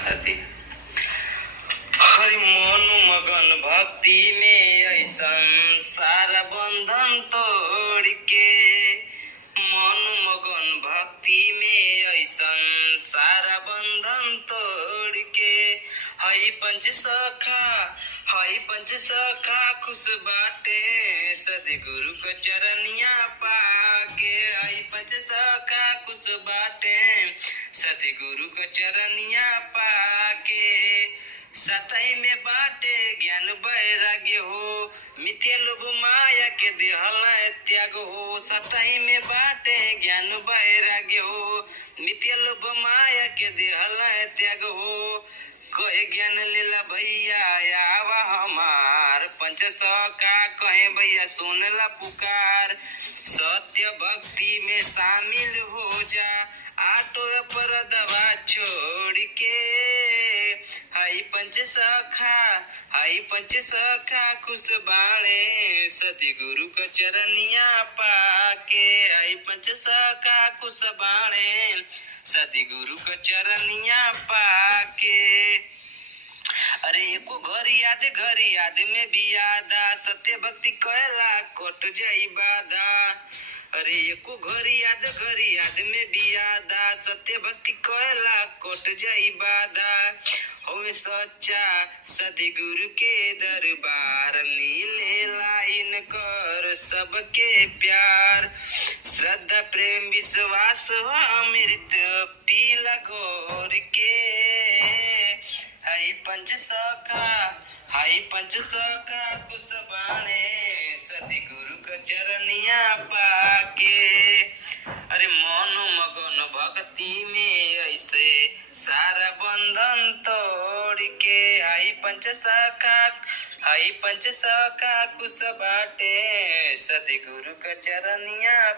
थी। हरि मन मगन भक्ति में ऐसन सारा बंधन तोड़ के, मन मगन भक्ति में ऐसन सारा बंधन तोड़ के, हई पंच सखा खुश बाटे सदगुरु को चरनिया पाके, हई पंच सखा खुश बाटे सदगुरु को चरनिया पाके। सतई में बाटे ज्ञान वैराग्य हो, मिथ्या लोभ माया के देहल त्याग हो। सतई में बाटे ज्ञान वैराग्य हो, मिथ्या लोभ माया के देहल त्याग हो। कहे ज्ञान लेला भैया आवा हमार, पंच सखा कहे भैया सुनला पुकार। सत्य भक्ति में शामिल हो जा, आटो अपराधवा छोड़ के। हई पंच सखा खुश बाणे सतगुरु को चरनिया पाके, हई पंच सखा खुश बाणे सतगुरु को चरनिया पाके। अरे एको घर याद में भी आदा, सत्य भक्ति कहला कट जाई बाधा। अरे एको घर याद में भी आदा, सत्य भक्ति कहला कट जाई बाधा। होवे सच्चा सतगुरु के दरबार, नीले लाइन कर सबके प्यार। श्रद्धा प्रेम विश्वास हो अमृत पीला घोर के। हई पंच सखा खुश बाणे सतगुरु को चरनिया पाके। अरे मन मगन भक्ति में ऐसे सारा बंधन तोड़ के, हई पंच सखा खुश बाटे सतगुरु को चरनिया